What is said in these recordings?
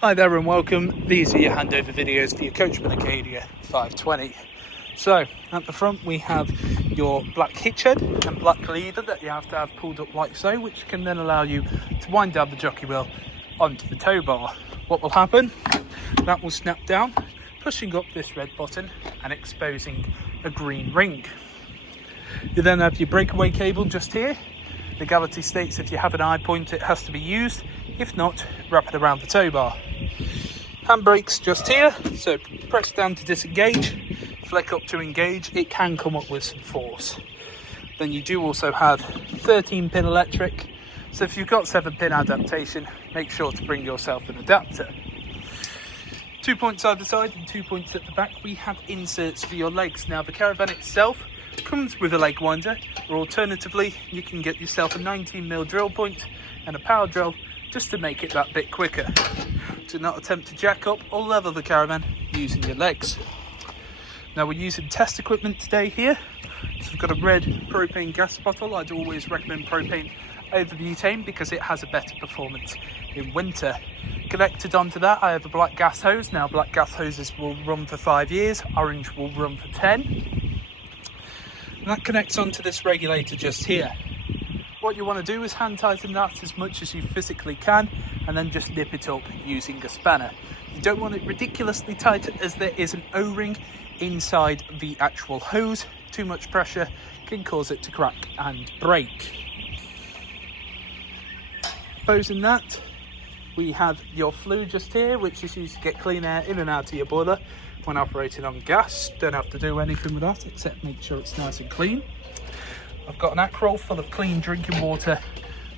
Hi there and welcome. These are your handover videos for your Coachman Acadia 520. So at the front we have your black hitch head and black lever that you have to have pulled up like so, which can then allow you to wind down the jockey wheel onto the tow bar. What will happen? That will snap down, pushing up this red button and exposing a green ring. You then have your breakaway cable just here. Legality states if you have an eye point it has to be used, if not, wrap it around the tow bar. Handbrakes just here, so press down to disengage, flick up to engage, it can come up with some force. Then you do also have 13 pin electric, so if you've got 7 pin adaptation, make sure to bring yourself an adapter. 2 points either side and 2 points at the back, we have inserts for your legs. Now the Caravan itself comes with a leg winder, or alternatively you can get yourself a 19mm drill point and a power drill just to make it that bit quicker. Do not attempt to jack up or level the Caravan using your legs. Now we're using test equipment today here, so we've got a red propane gas bottle. I'd always recommend propane over butane because it has a better performance in winter. Connected onto that I have a black gas hose. Now black gas hoses will run for 5 years, orange will run for 10. And that connects onto this regulator just here. What you want to do is hand tighten that as much as you physically can and then just nip it up using a spanner. You don't want it ridiculously tight as there is an O-ring inside the actual hose. Too much pressure can cause it to crack and break. Opposing that, we have your flue just here, which is used to get clean air in and out of your boiler when operating on gas. Don't have to do anything with that except make sure it's nice and clean. I've got an ack roll full of clean drinking water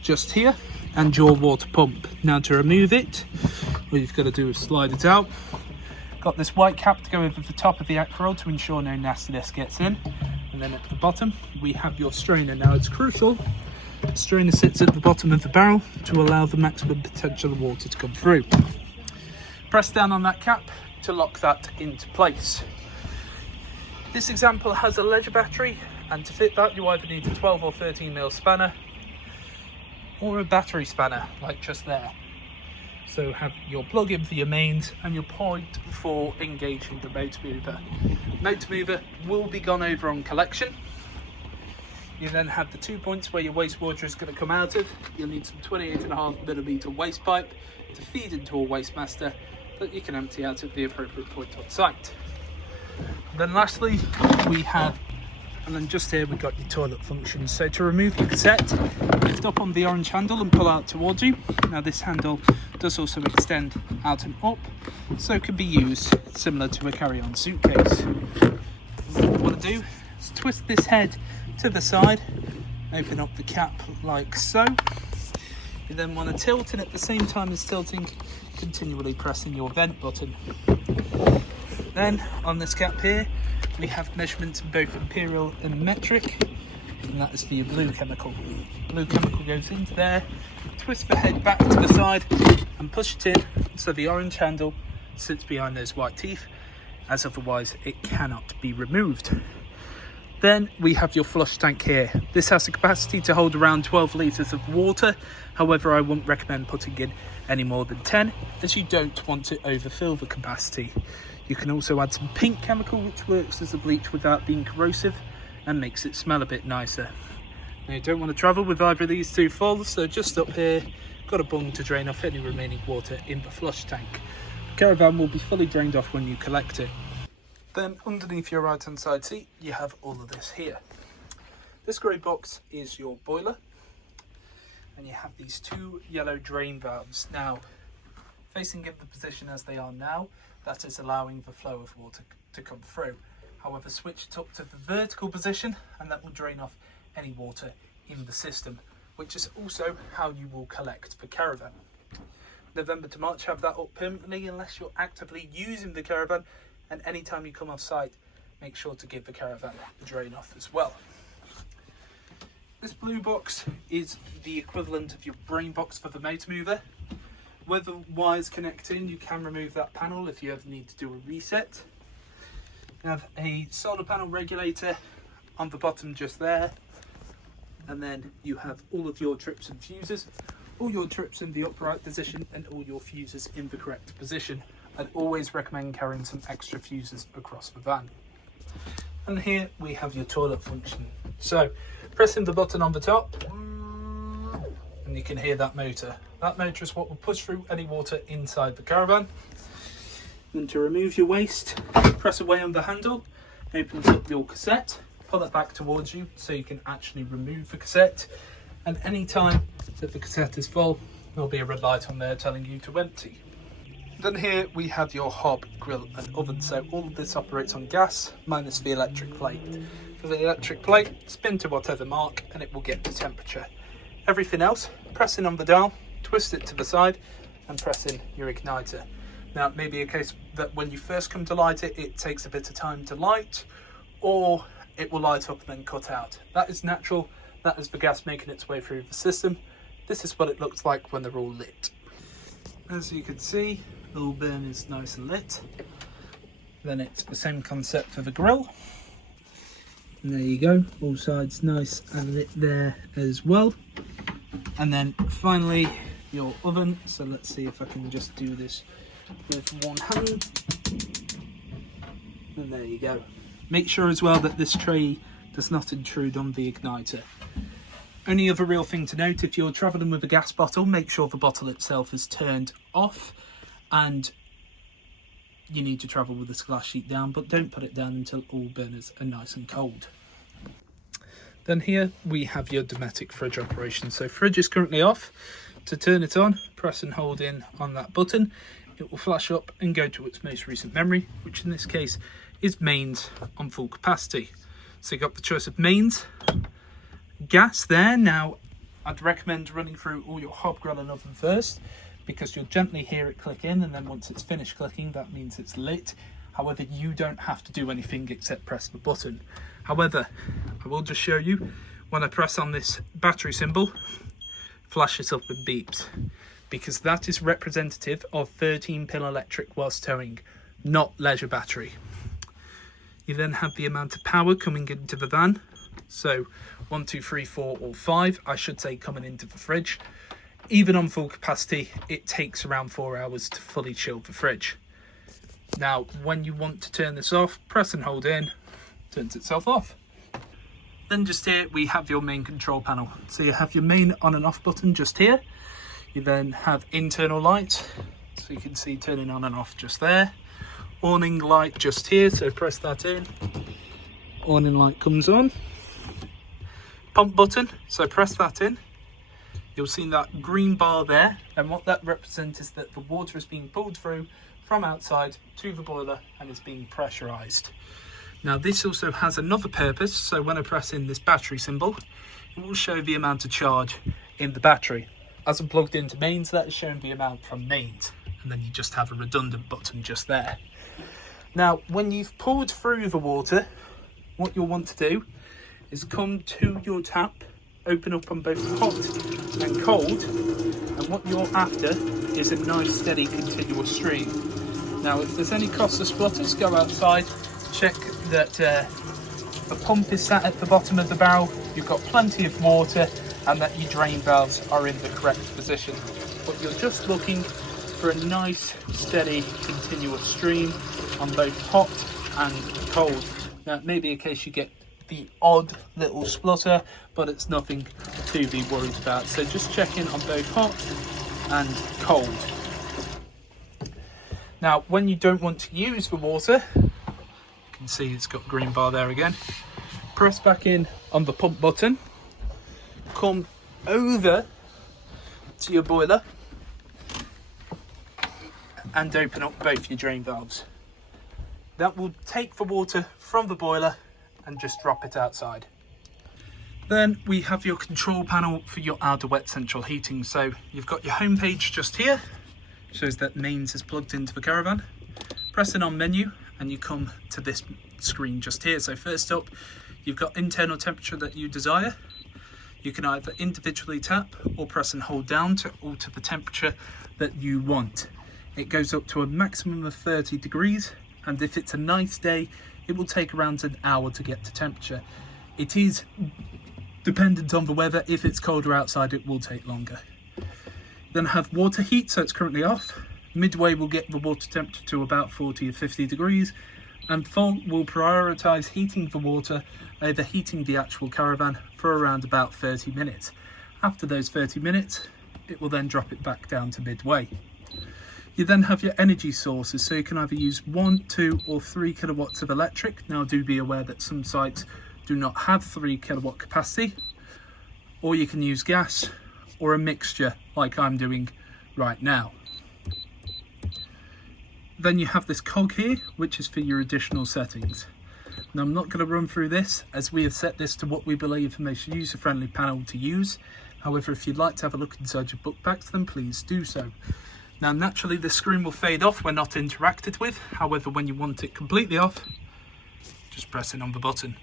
just here and your water pump. Now to remove it, all you've got to do is slide it out. Got this white cap to go over the top of the ack roll to ensure no nastiness gets in. And then at the bottom we have your strainer. Now it's crucial, the strainer sits at the bottom of the barrel to allow the maximum potential of water to come through. Press down on that cap to lock that into place. This example has a leisure battery, and to fit that you either need a 12 or 13mm spanner or a battery spanner like just there. So have your plug in for your mains and your point for engaging the motor mover. Motor mover will be gone over on collection. You then have the 2 points where your wastewater is going to come out of. You'll need some 28.5mm waste pipe to feed into a waste master that you can empty out at the appropriate point on site. Then lastly we have, and then just here we've got your toilet functions. So to remove the cassette, lift up on the orange handle and pull out towards you. Now this handle does also extend out and up, so it can be used similar to a carry-on suitcase. What you want to do is twist this head to the side, open up the cap like so. You then want to tilt, and at the same time as tilting, continually pressing your vent button. Then on this cap here we have measurements in both imperial and metric, and that is for your blue chemical. Blue chemical goes into there, twist the head back to the side and push it in so the orange handle sits behind those white teeth, as otherwise it cannot be removed. Then we have your flush tank here. This has a capacity to hold around 12 litres of water. However, I wouldn't recommend putting in any more than 10 as you don't want to overfill the capacity. You can also add some pink chemical which works as a bleach without being corrosive and makes it smell a bit nicer. Now you don't want to travel with either of these two full, so just up here, got a bung to drain off any remaining water in the flush tank. The Caravan will be fully drained off when you collect it. Then underneath your right hand side seat you have all of this here. This grey box is your boiler, and you have these 2 yellow drain valves. Now facing in the position as they are now, that is allowing the flow of water to come through. However, switch it up to the vertical position and that will drain off any water in the system, which is also how you will collect the Caravan. November to March have that up permanently unless you're actively using the Caravan, and anytime you come off site make sure to give the Caravan a drain off as well. This blue box is the equivalent of your brain box for the motor mover. Where the wires connect in, you can remove that panel if you ever need to do a reset. You have a solar panel regulator on the bottom just there, and then you have all of your trips and fuses all your trips in the upright position and all your fuses in the correct position. I'd always recommend carrying some extra fuses across the van. And here we have your toilet function. So pressing the button on the top, and you can hear that motor. That motor is what will push through any water inside the caravan. Then to remove your waste, press away on the handle, opens up your cassette, pull it back towards you so you can actually remove the cassette. And any time that the cassette is full, there'll be a red light on there telling you to empty. Then here we have your hob, grill and oven. So all of this operates on gas minus the electric plate. For the electric plate, spin to whatever mark and it will get the temperature. Everything else, pressing on the dial, twist it to the side and press in your igniter. Now it may be a case that when you first come to light it, it takes a bit of time to light, or it will light up and then cut out. That is natural, that is the gas making its way through the system. This is what it looks like when they're all lit. As you can see, all burn is nice and lit. Then it's the same concept for the grill. And there you go, all sides nice and lit there as well. And then finally your oven. So let's see if I can just do this with one hand. And there you go. Make sure as well that this tray does not intrude on the igniter. Only other real thing to note, if you're travelling with a gas bottle, make sure the bottle itself is turned off, and you need to travel with the splash sheet down, but don't put it down until all burners are nice and cold. Then here we have your Dometic fridge operation. So fridge is currently off. To turn it on, press and hold in on that button. It will flash up and go to its most recent memory, which in this case is mains on full capacity. So you got the choice of mains, gas there. Now I'd recommend running through all your hob, grill and oven first, because you'll gently hear it click in, and then once it's finished clicking, that means it's lit. However, you don't have to do anything except press the button. However, I will just show you, when I press on this battery symbol, flashes up and beeps, because that is representative of 13-pin electric whilst towing, not leisure battery. You then have the amount of power coming into the van. So 1, 2, 3, 4 or 5, I should say, coming into the fridge. Even on full capacity, it takes around 4 hours to fully chill the fridge. Now, when you want to turn this off, press and hold in, turns itself off. Then just here, we have your main control panel. So you have your main on and off button just here. You then have internal lights, so you can see turning on and off just there. Awning light just here, so press that in. Awning light comes on. Pump button, so press that in. You'll see that green bar there, and what that represents is that the water is being pulled through from outside to the boiler and is being pressurized. Now this also has another purpose, so when I press in this battery symbol, it will show the amount of charge in the battery. As I'm plugged into mains, that is showing the amount from mains, and then you just have a redundant button just there. Now when you've pulled through the water, what you'll want to do is come to your tap, open up on both hot and cold, and what you're after is a nice steady continuous stream. Now if there's any cross or splutters, go outside, check that the pump is sat at the bottom of the barrel, you've got plenty of water, and that your drain valves are in the correct position. But you're just looking for a nice steady continuous stream on both hot and cold. Now it may be a case you get the odd little splutter, but it's nothing to be worried about. So just check in on both hot and cold. Now when you don't want to use the water, you can see it's got a green bar there again, press back in on the pump button, come over to your boiler and open up both your drain valves. That will take the water from the boiler and just drop it outside. Then we have your control panel for your outer wet central heating. So you've got your home page just here, shows that mains is plugged into the caravan. Press in on menu and you come to this screen just here. So first up, you've got internal temperature that you desire. You can either individually tap or press and hold down to alter the temperature that you want. It goes up to a maximum of 30 degrees, and if it's a nice day, it will take around an hour to get to temperature. It is dependent on the weather. If it's colder outside, it will take longer. Then have water heat, so it's currently off. Midway will get the water temperature to about 40 or 50 degrees, and full will prioritise heating the water over heating the actual caravan for around about 30 minutes. After those 30 minutes, it will then drop it back down to midway. You then have your energy sources, so you can either use 1, 2 or 3 kilowatts of electric. Now do be aware that some sites do not have 3 kilowatt capacity, or you can use gas or a mixture like I'm doing right now. Then you have this cog here, which is for your additional settings. Now I'm not going to run through this, as we have set this to what we believe the most user-friendly panel to use. However, if you'd like to have a look inside your book packs, then please do so. Now naturally the screen will fade off when not interacted with. However, when you want it completely off, just pressing on the button.